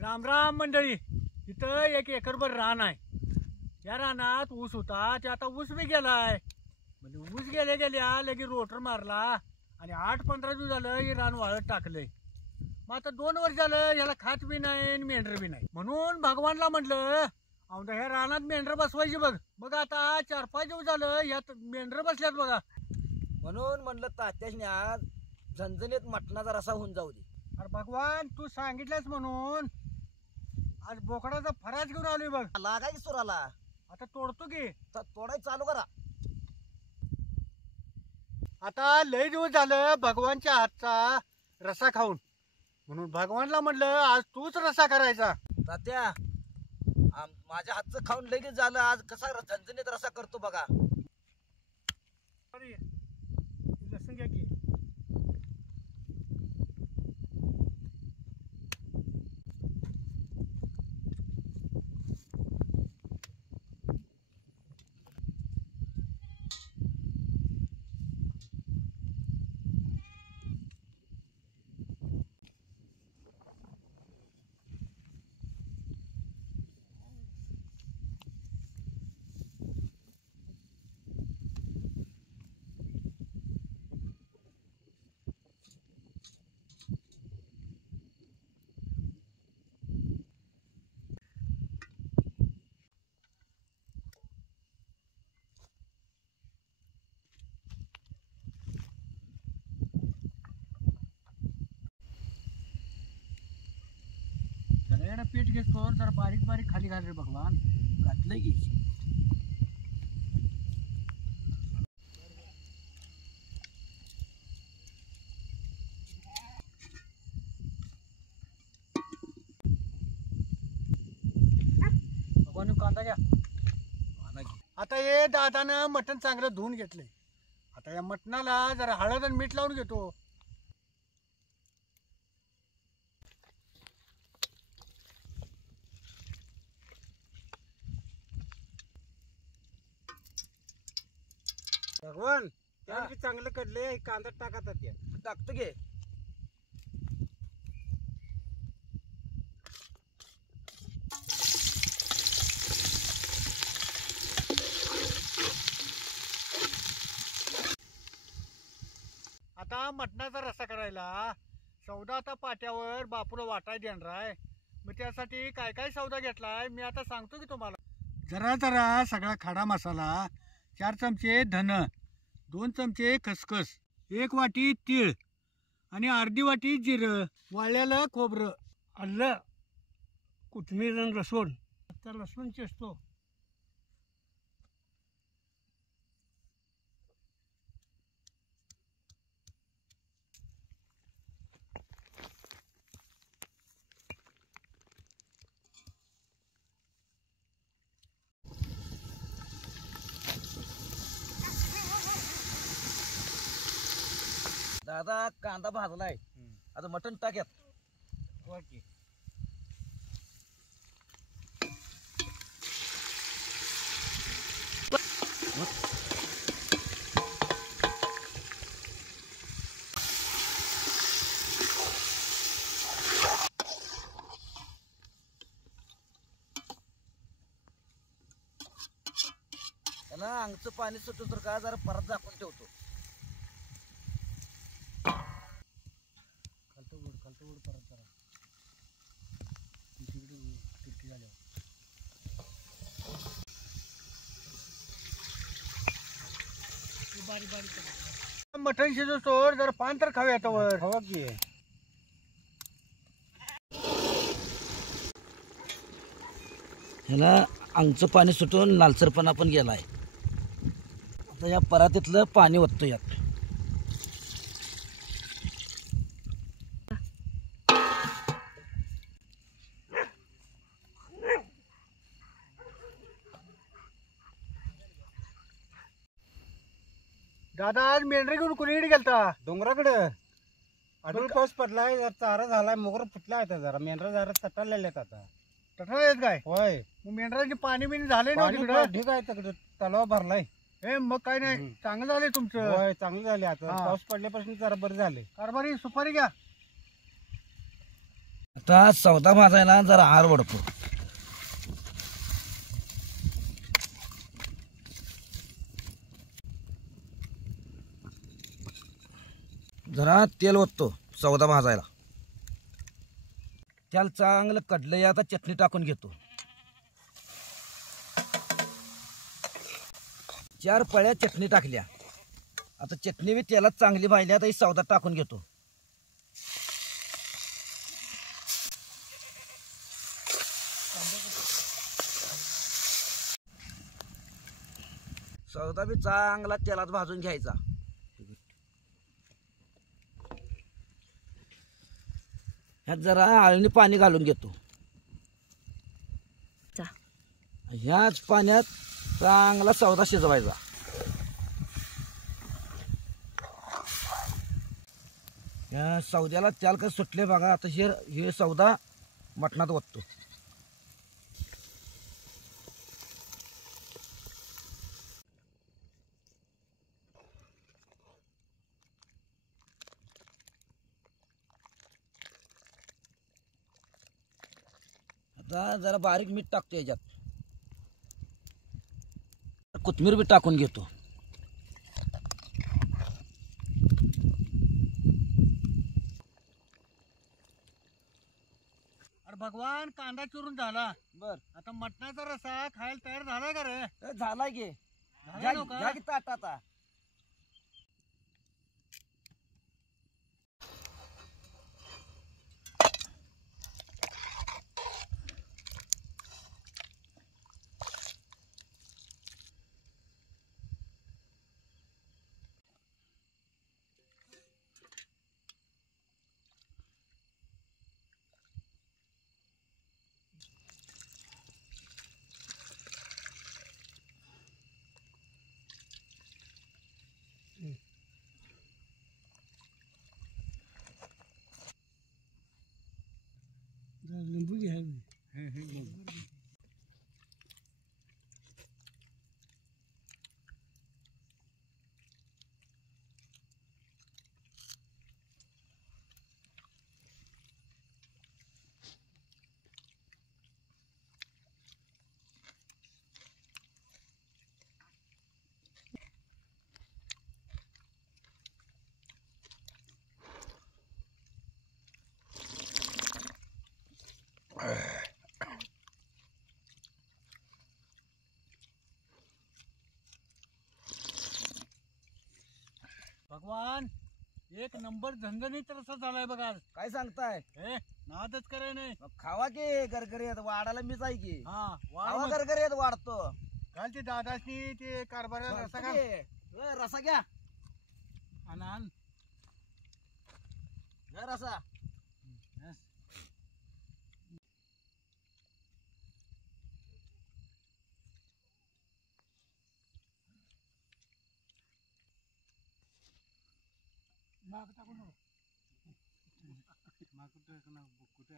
राम राम मंडळी. इथं 1 एकरभर रान आहे. या रानात ऊस होता, ते आता ऊस बी गेलाय. म्हणजे ऊस गेल्या लगे रोटर मारला आणि 8-15 दिवस झालं हे रान वाळत टाकलंय. मग आता 2 वर्ष झालं याला खात बी नाही आणि मेंढर बी नाही. म्हणून भगवानला म्हटलं औंधा ह्या रानात मेंढर बसवायची बघ. मग आता 4-5 दिवस झालं यात मेंढर बसल्यात बघा. म्हणून म्हणलं तात्याने आज झणझणीत मटणाचा रसा होऊन जाऊ दे. अरे भगवान, तू सांगितलंस म्हणून आज बोकडाचा फराज घेऊन आलोय बघ. लागा की सुराला. आता तोडतो की. तोडाय चालू करा. आता लय दिवस झालं भगवानच्या हातचा रसा खाऊन, म्हणून भगवानला म्हटलं आज तूच रसा करायचा. तात्या माझ्या हातचं खाऊन लगेच झालं. आज कसा झणझणीत रसा करतो बघा. अरे लसूण घ्या की. जरा पीठ घेतो, जरा बारीक बारीक खाली घाल रे भगवान. घातलंय की. भगवान कांदा घ्या. आता हे दादानं मटण चांगलं धुवून घेतलंय. आता या मटणाला जरा हळद आणि मीठ लावून घेतो. भगवान त्याला चांगलं कडले कांदा टाकतात. ते टाकतो घे. आता मटणाचा रस्सा करायला सौदा आता पाट्यावर बापूला वाटाय देणार आहे. मग त्यासाठी काय काय सौदा घेतलाय मी आता सांगतो की तुम्हाला. जरा सगळा खडा मसाला, 4 चमचे धन, 2 चमचे खसखस, 1 वाटी तीळ आणि अर्धी वाटी जिरं, वाळलेलं खोबरं, आलं, कोथिंबीर आणि लसूण. आता लसूण चेचतो. दादा कांदा भाजलाय. आता मटण टाक्यात. ओके. त्याला अंगचं पाणी सुटतो तर का जरा परत झाकून ठेवतो. खालतो उड परत जरा तिरकी झाल्यावर बारीक बारीक मटण शिजवतो. जर पान तर खाऊया आता वर. हवा की ह्याला अंगचं पाणी सुटून लालसरपणा पण गेलाय. आता या परातीतलं पाणी ओततो यात. दादा आज मेंढरे घेऊन कुणीकडे गेलता? डोंगराकडे. अडून पाऊस पडलाय, जरा चारा झालाय, मोगर फुटला आहे. जरा मेंढरा जरा तटालेले आहेत आता. तठा येत काय? होय, मग मेंढराची पाणी बिणी झाले ना तिकडे? ठीक आहे. तिकडे तलाव भरलाय. हे मग काय नाही, चांगलं झालंय तुमचं. होय, चांगलं झाले. आता हा. पाऊस पडल्यापासून जरा बरं झाले. कारभारी सुपारी घ्या. आता सौदा भाजायला जरा आर वडतो. जरा तेल ओततो सौदा भाजायला. त्याला चांगलं कडलंय. आता चटणी टाकून घेतो. 4 पळ्या चटणी टाकल्या. आता चटणी बी तेलात चांगली भाजली. आता ही सौदा टाकून घेतो. सौदा बी चांगला तेलात भाजून घ्यायचा. ह्यात जरा आळणी पाणी घालून घेतो. ह्याच पाण्यात चांगला सौदा शिजवायचा. या सौद्याला त्याल कसं सुटले बघा. आता हे सौदा मटणात ओततो. आता जरा बारीक मीठ टाकतो याच्यात. कोथिंबीर बी टाकून घेतो. अरे भगवान, कांदा चिरून झाला. बर आता मटणाचा रसा खायला तयार झालाय का रे? झाला की. झालाय नव्ह घ्या का? की ताट आता. लिंबू घ्या. भगवान, एक नंबर झणझणीत रसा झालाय बघा. काय सांगताय? नादच कराय नाही. मग खावा की. गरगरीत वाढायला मीच आहे की. हा, खावा वाढ गरगरीत वाढतो. घाल ते दादासनी ते कारभाराला रसा घाल. रसा घ्या. आण. घ्या रसा. माग टाकू नको. माग कुठे